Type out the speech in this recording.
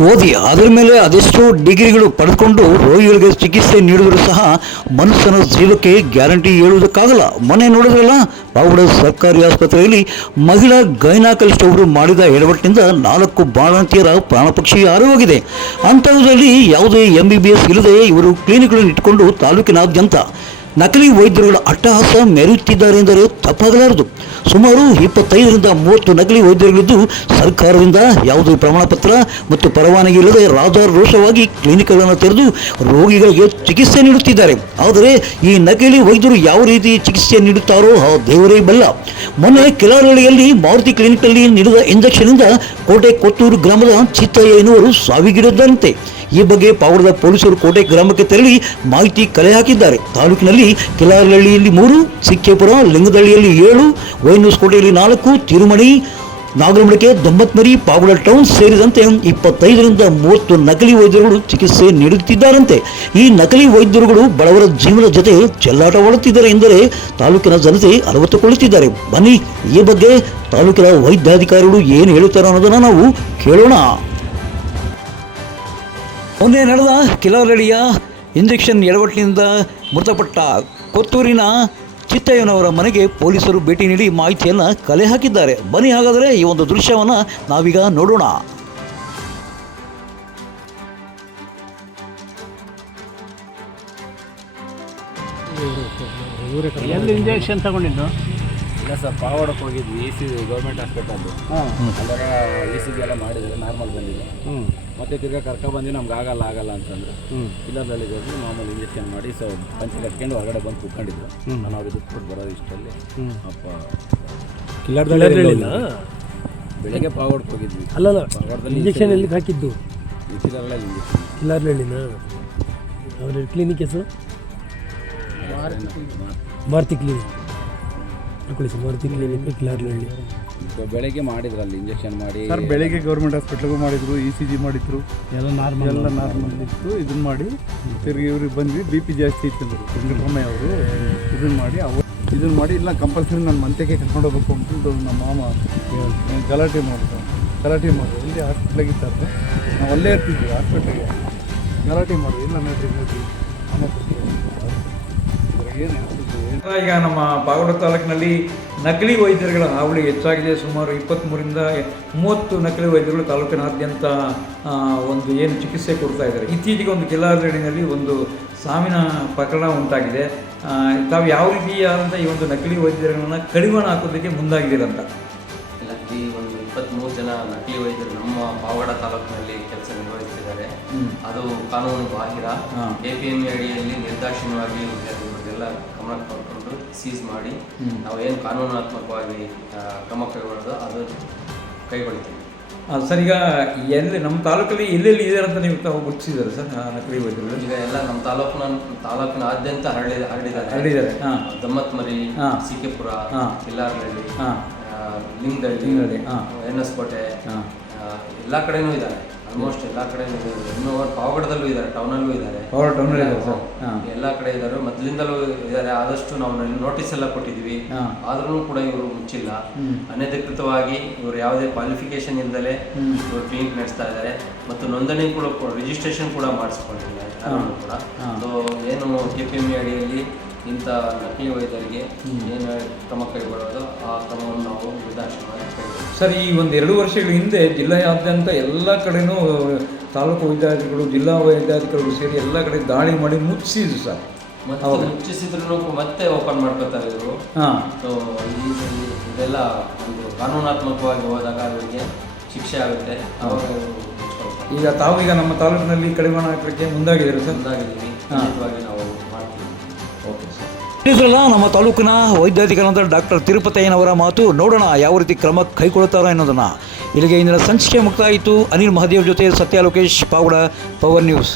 ಓದಿ, ಅದರ ಮೇಲೆ ಅದೆಷ್ಟೋ ಡಿಗ್ರಿಗಳು ಪಡೆದುಕೊಂಡು ರೋಗಿಗಳಿಗೆ ಚಿಕಿತ್ಸೆ ನೀಡಿದರೂ ಸಹ ಮನುಷ್ಯನ ಜೀವಕ್ಕೆ ಗ್ಯಾರಂಟಿ ಹೇಳುವುದಕ್ಕಾಗಲ್ಲ. ಮೊನ್ನೆ ನೋಡಿದ್ರಲ್ಲ ಪಾವಗಡ ಸರ್ಕಾರಿ ಆಸ್ಪತ್ರೆಯಲ್ಲಿ ಮಹಿಳಾ ಗೈನಾಕಲಿಸ್ಟ್ ಅವರು ಮಾಡಿದ ಎಡವಟ್ಟಿನಿಂದ ನಾಲ್ಕು ಬಾಣಂತಿಯರ ಪ್ರಾಣಪಕ್ಷಿ ಆರೋಗಿದೆ ಅಂಥವುದರಲ್ಲಿ ಯಾವುದೇ ಎಂ ಬಿ ಬಿ ಎಸ್ ಇಲ್ಲದೆ ಇವರು ಕ್ಲಿನಿಕ್ಗಳನ್ನು ಇಟ್ಟುಕೊಂಡು ತಾಲೂಕಿನಾದ್ಯಂತ ನಕಲಿ ವೈದ್ಯರುಗಳ ಅಟ್ಟಹಾಸ ಮೆರೆಯುತ್ತಿದ್ದಾರೆ ಎಂದರೆ. ತಪ್ಪಾಗಲಾರದು. ಸುಮಾರು ಇಪ್ಪತ್ತೈದರಿಂದ ಮೂವತ್ತು ನಕಲಿ ವೈದ್ಯರುಗಳಿದ್ದು ಸರ್ಕಾರದಿಂದ ಯಾವುದೇ ಪ್ರಮಾಣ ಪತ್ರ ಮತ್ತು ಪರವಾನಗಿ ಇಲ್ಲದೆ ರಾಜಾರೋಷವಾಗಿ ಕ್ಲಿನಿಕ್ಗಳನ್ನು ತೆರೆದು ರೋಗಿಗಳಿಗೆ ಚಿಕಿತ್ಸೆ ನೀಡುತ್ತಿದ್ದಾರೆ. ಆದರೆ ಈ ನಕಲಿ ವೈದ್ಯರು ಯಾವ ರೀತಿ ಚಿಕಿತ್ಸೆ ನೀಡುತ್ತಾರೋ ಆ ದೇವರೇ ಬಲ್ಲ. ಮೊನ್ನೆ ಕೆಲವರಳ್ಳಿಯಲ್ಲಿ ಮಾರುತಿ ಕ್ಲಿನಿಕ್ನಲ್ಲಿ ನೀಡಿದ ಇಂಜೆಕ್ಷನ್ನಿಂದ ಕೋಟೆ ಕೊತ್ತೂರು ಗ್ರಾಮದ ಚಿತ್ತಯ್ಯ ಎನ್ನುವರು ಸಾವಿಗಿರಿದ್ದಾರಂತೆ ಈ ಬಗ್ಗೆ ಪಾವಗಡದ ಪೊಲೀಸರು ಕೋಟೆ ಗ್ರಾಮಕ್ಕೆ ತೆರಳಿ ಮಾಹಿತಿ ಕಲೆ ಹಾಕಿದ್ದಾರೆ. ತಾಲೂಕಿನಲ್ಲಿ ಕಿಲಾರಹಳ್ಳಿಯಲ್ಲಿ ಮೂರು ಸಿಕ್ಕೇಪುರ ಲಿಂಗದಳ್ಳಿಯಲ್ಲಿ ಏಳು ವೈನೂಸ್ಕೋಟೆಯಲ್ಲಿ ನಾಲ್ಕು, ತಿರುಮಣಿ ನಾಗರಮಡಿಕೆ ದೊಂಬತ್ಮರಿ ಪಾವಗಡ ಟೌನ್ ಸೇರಿದಂತೆ ಇಪ್ಪತ್ತೈದರಿಂದ ಮೂವತ್ತು ನಕಲಿ ವೈದ್ಯರುಗಳು ಚಿಕಿತ್ಸೆ ನೀಡುತ್ತಿದ್ದಾರಂತೆ. ಈ ನಕಲಿ ವೈದ್ಯರುಗಳು ಬಡವರ ಜೀವನದ ಜೊತೆ ಚೆಲ್ಲಾಟವಾಡುತ್ತಿದ್ದಾರೆ ಎಂದರೆ ತಾಲೂಕಿನ ಜನತೆ ಅರವತ್ತುಕೊಳ್ಳುತ್ತಿದ್ದಾರೆ. ಬನ್ನಿ, ಈ ಬಗ್ಗೆ ತಾಲೂಕಿನ ವೈದ್ಯಾಧಿಕಾರಿಗಳು ಏನು ಹೇಳುತ್ತಾರೆ ಅನ್ನೋದನ್ನು ನಾವು ಕೇಳೋಣ. ಮೊನ್ನೆ ನಡೆದ ಕಿಲಾರಳಿಯ ಇಂಜೆಕ್ಷನ್ ಎಡವಟ್ಟಿನಿಂದ ಮೃತಪಟ್ಟ ಕೊತ್ತೂರಿನ ಚಿತ್ತಯ್ಯನವರ ಮನೆಗೆ ಪೊಲೀಸರು ಭೇಟಿ ನೀಡಿ ಮಾಹಿತಿಯನ್ನು ಕಲೆ ಹಾಕಿದ್ದಾರೆ. ಬನ್ನಿ ಹಾಗಾದರೆ ಈ ಒಂದು ದೃಶ್ಯವನ್ನು ನಾವೀಗ ನೋಡೋಣ. ಎಲ್ಲಿ ಇಂಜೆಕ್ಷನ್ ತಗೊಂಡಿದ್ದು? ಇಲ್ಲ ಸರ್ ಪಾವಡಕ್ಕೆ ಹೋಗಿದ್ವಿ. ಇ ಸಿ ಗೌರ್ಮೆಂಟ್ ಹಾಸ್ಪಿಟಲ್ ಅಲ್ಲಾಗ ಇ ಸಿ ಜಿ ಎಲ್ಲ ಮಾಡಿದ್ದಾರೆ ನಾರ್ಮಲ್ ಬಂದಿದೆ. ಹ್ಞೂ ಮತ್ತೆ ತಿರ್ಗಾ ಕರ್ಕ ಬಂದು ನಮ್ಗೆ ಆಗಲ್ಲ ಆಗಲ್ಲ ಅಂತಂದ್ರೆ. ಇಲ್ಲದಲ್ಲಿ ಹೋಗಿ ಮಾಮೂಲಿ ಇಂಜೆಕ್ಷನ್ ಮಾಡಿ ಸೊ ಪಂಚ ಕಟ್ಕೊಂಡು ಹೊರಗಡೆ ಬಂದು ಕೂತ್ಕೊಂಡಿದ್ರು. ನಾನು ಅವ್ರಿಗೆ ದುಡ್ಡು ಬರೋದು ಇಷ್ಟರಲ್ಲಿ. ಹ್ಞೂ ಅಪ್ಪ ಬೆಳಗ್ಗೆ ಪಾವಡಕ್ಕೆ ಹೋಗಿದ್ವಿ ಅಲ್ಲಲ್ಲ ಇಂಜೆಕ್ಷನ್ ಎಲ್ಲಿ ಹಾಕಿದ್ದು? ಕಿಲ್ಲರ್ನಳ್ಳಿನ ಅವ್ರ ಕ್ಲಿನಿಕ್ ಹೆಸರು? Maruti clinic sir Maruti clinic Killarnalli ಬೆಳಗ್ಗೆ ಮಾಡಿದ್ರು ಅಲ್ಲಿ ಇಂಜೆಕ್ಷನ್ ಮಾಡಿ ಸರ್ ಬೆಳಿಗ್ಗೆ ಗೌರ್ಮೆಂಟ್ ಹಾಸ್ಪಿಟ್ಲಿಗೂ ಮಾಡಿದ್ರು ಇ ಸಿ ಜಿ ಮಾಡಿದ್ರು. ಎಲ್ಲ ನಾರ್ಮಲ್ ಎಲ್ಲ ನಾರ್ಮಲ್ ಇತ್ತು. ಇದನ್ನ ಮಾಡಿ ತಿರುಗಿ ಇವ್ರಿಗೆ ಬಂದ್ವಿ ಬಿ ಪಿ ಜಾಸ್ತಿ ಇತ್ತು ಅಂದರು. ವೆಂಕಟರಮಯ್ಯ ಅವರು. ಇದನ್ನ ಮಾಡಿ ಅವ್ರು ಇದನ್ನ ಮಾಡಿ ಇಲ್ಲ ಕಂಪಲ್ಸರಿ ನನ್ನ ಮಂತೆಗೆ ಕರ್ಕೊಂಡು ಹೋಗ್ಬೇಕು ಅಂತಂದು ನಮ್ಮ ಮಾಮ ಗಲಾಟೆ ಮಾಡಿದ್ರು. ಗಲಾಟೆ ಮಾಡಿದ್ರು. ಇಲ್ಲಿ ಹಾಸ್ಪಿಟ್ಲಿಗೆ ಇದ್ದಾರೆ ನಾವು ಅಲ್ಲೇ ಇರ್ತಿದ್ವಿ ಹಾಸ್ಪಿಟ್ಲಿಗೆ ಗಲಾಟೆ ಮಾಡಿದ್ರು. ಇಲ್ಲ ಅಮ್ಮ ಏನು ಹೇಳ್ತಿದ್ವಿ? ಈಗ ನಮ್ಮ ಬಾವಡ ತಾಲೂಕಿನಲ್ಲಿ ನಕಲಿ ವೈದ್ಯರುಗಳ ಹಾವಳಿ ಹೆಚ್ಚಾಗಿದೆ. ಸುಮಾರು ಇಪ್ಪತ್ತ್ಮೂರಿಂದ ಮೂವತ್ತು ನಕಲಿ ವೈದ್ಯರುಗಳು ತಾಲೂಕಿನಾದ್ಯಂತ ಒಂದು ಏನು ಚಿಕಿತ್ಸೆ ಕೊಡ್ತಾ ಇದ್ದಾರೆ. ಇತ್ತೀಚೆಗೆ ಒಂದು ಕಿಲಾರಡಿನಲ್ಲಿ ಒಂದು ಸಾವಿನ ಪ್ರಕರಣ ಉಂಟಾಗಿದೆ. ತಾವು ಯಾವ ರೀತಿಯಾದಂಥ ಈ ಒಂದು ನಕಲಿ ವೈದ್ಯರುಗಳನ್ನ ಕಡಿವಾಣ ಹಾಕೋದಕ್ಕೆ ಮುಂದಾಗಿದ್ದೀರಂತ ಈ ಒಂದು ಇಪ್ಪತ್ತ್ಮೂರು ಜನ ನಕಲಿ ವೈದ್ಯರು ನಮ್ಮ ಬಾವಡ ತಾಲೂಕಿನಲ್ಲಿ ಕೆಲಸ ನಿರ್ವಹಿಸ್ತಿದ್ದಾರೆ. ಅದು ಕಾನೂನು ಬಾಹಿರ. ಎ ಪಿ ಎಂ ಅಡಿಯಲ್ಲಿ ನಿರ್ದಾಕ್ಷಿಣ್ಯವಾಗಿ ಇವ್ರಿಗೆಲ್ಲ ಗಮನ ಸೀಸ್ ಮಾಡಿ ನಾವು ಏನು ಕಾನೂನಾತ್ಮಕವಾಗಿ ಕ್ರಮ ಕೈಗೊಳ್ಳೋದು ಅದು ಕೈಗೊಳ್ತೀವಿ. ಸರ್ ಈಗ ಎಲ್ಲಿ ನಮ್ಮ ತಾಲೂಕಲ್ಲಿ ಎಲ್ಲೆಲ್ಲಿ ಇದೆ ಅಂತ ನೀವು ತಾವು ಗುರುತಿಸಿದ್ದಾರೆ ಸರ್? ನಕಲಿ ವೈದ್ಯರುಗಳು ಈಗ ಎಲ್ಲ ನಮ್ಮ ತಾಲೂಕಿನ ತಾಲೂಕಿನಾದ್ಯಂತ ಹರಡಿ ಹರಡಿದ್ದಾರೆ. ಹರಡಿದ್ದಾರೆ, ಹಾಂ. ದಮ್ಮತ್ಮರಿ ಹಾಂ. ಸಿಕೆಪುರ ಹಾ. ಕಿಲ್ಲಾರಹಳ್ಳಿ ಹಾ. ಆ, ಲಿಂಗದಳ್ಳಿ. ಎನ್ ಎಸ್ ಕೋಟೆ ಎಲ್ಲ ಕಡೆನೂ ಇದ್ದಾರೆ. ಆಲ್ಮೋಸ್ಟ್ ಎಲ್ಲ ಕಡೆ ಇದ್ದಾರೆ ಇನ್ನೂ ಪಾವಗಡದಲ್ಲೂ ಇದ್ದಾರೆ ಟೌನಲ್ಲೂ ಇದ್ದಾರೆ. ಪಾವಗಡ ಟೌನ್. ಎಲ್ಲ ಕಡೆ ಇದ್ದಾರೆ ಮೊದಲಿಂದಲೂ ಇದ್ದಾರೆ ಆದಷ್ಟು ನಾವು ನೋಟಿಸ್ ಎಲ್ಲ ಕೊಟ್ಟಿದ್ವಿ. ಆದ್ರೂ ಕೂಡ ಇವರು ಮುಚ್ಚಿಲ್ಲ. ಅನಧಿಕೃತವಾಗಿ ಇವರು ಯಾವುದೇ ಕ್ವಾಲಿಫಿಕೇಶನ್ ಇಲ್ಲದೆ. ಇವರು ಕ್ಲಿನಿಕ್ ನಡೆಸ್ತಾ ಇದ್ದಾರೆ. ಮತ್ತು ನೋಂದಣಿ ಕೂಡ ರಿಜಿಸ್ಟ್ರೇಷನ್ ಕೂಡ ಮಾಡಿಸ್ಕೊಂಡಿಲ್ಲ ಯಾರನ್ನೂ ಕೂಡ. ಸೊ ಏನು ಕೆ ಪಿ ಎಂ ಅಡಿಯಲ್ಲಿ ಇಂಥ ನಕಲಿ ವೈದ್ಯರಿಗೆ ಏನು ಕ್ರಮ ಕೈಗೊಳ್ಳೋದು ಆ ಕ್ರಮವನ್ನು ನಾವು ನಿರ್ದಾಕ್ಷಿಣ್ಯವಾಗಿ ಸರ್ ಈ ಒಂದು ಎರಡು ವರ್ಷಗಳ ಹಿಂದೆ ಜಿಲ್ಲೆಯಾದ್ಯಂತ ಎಲ್ಲ ಕಡೆನೂ ತಾಲೂಕು ವೈದ್ಯಾಧಿಕಾರಿಗಳು ಜಿಲ್ಲಾ ವೈದ್ಯಾಧಿಕಾರಿಗಳು ಸೇರಿ ಎಲ್ಲ ಕಡೆ ದಾಳಿ ಮಾಡಿ ಮುಚ್ಚಿಸಿದ್ರು ಸರ್. ಮತ್ತೆ. ಮುಚ್ಚಿಸಿದ್ರು ಮತ್ತೆ ಓಪನ್ ಮಾಡ್ಕೋತಾರೆ ಇವರು. ಹಾಂ. ಸೊ ಇದೆಲ್ಲ ಒಂದು ಕಾನೂನಾತ್ಮಕವಾಗಿ ಹೋದಾಗ ಅವರಿಗೆ ಶಿಕ್ಷೆ ಆಗುತ್ತೆ. ಅವಾಗ ತಾವು ಈಗ ನಮ್ಮ ತಾಲೂಕಿನಲ್ಲಿ ಕಡಿವಾಣ ಹಾಕಲಿಕ್ಕೆ ಮುಂದಾಗಿದ್ದೀರಿ ಸರ್? ಮುಂದಾಗಿದ್ದೀವಿ. ನಾವು ಸರ್ ತಿಳಿದ್ರಲ್ಲ ನಮ್ಮ ತಾಲೂಕಿನ ವೈದ್ಯಾಧಿಕಾರಿ ಡಾಕ್ಟರ್ ತಿರುಪತಯ್ಯನವರ ಮಾತು. ನೋಡೋಣ ಯಾವ ರೀತಿ ಕ್ರಮ ಕೈಗೊಳ್ಳುತ್ತಾರೆ ಅನ್ನೋದನ್ನು ಇಲ್ಲಿಗೆ ಇಂದಿನ ಸಂಚಿಕೆ ಮುಕ್ತಾಯಿತು ಅನಿಲ್ ಮಹಾದೇವ್ ಜೊತೆ ಸತ್ಯ ಲೋಕೇಶ್ ಪಾವಡ ಪವರ್ ನ್ಯೂಸ್.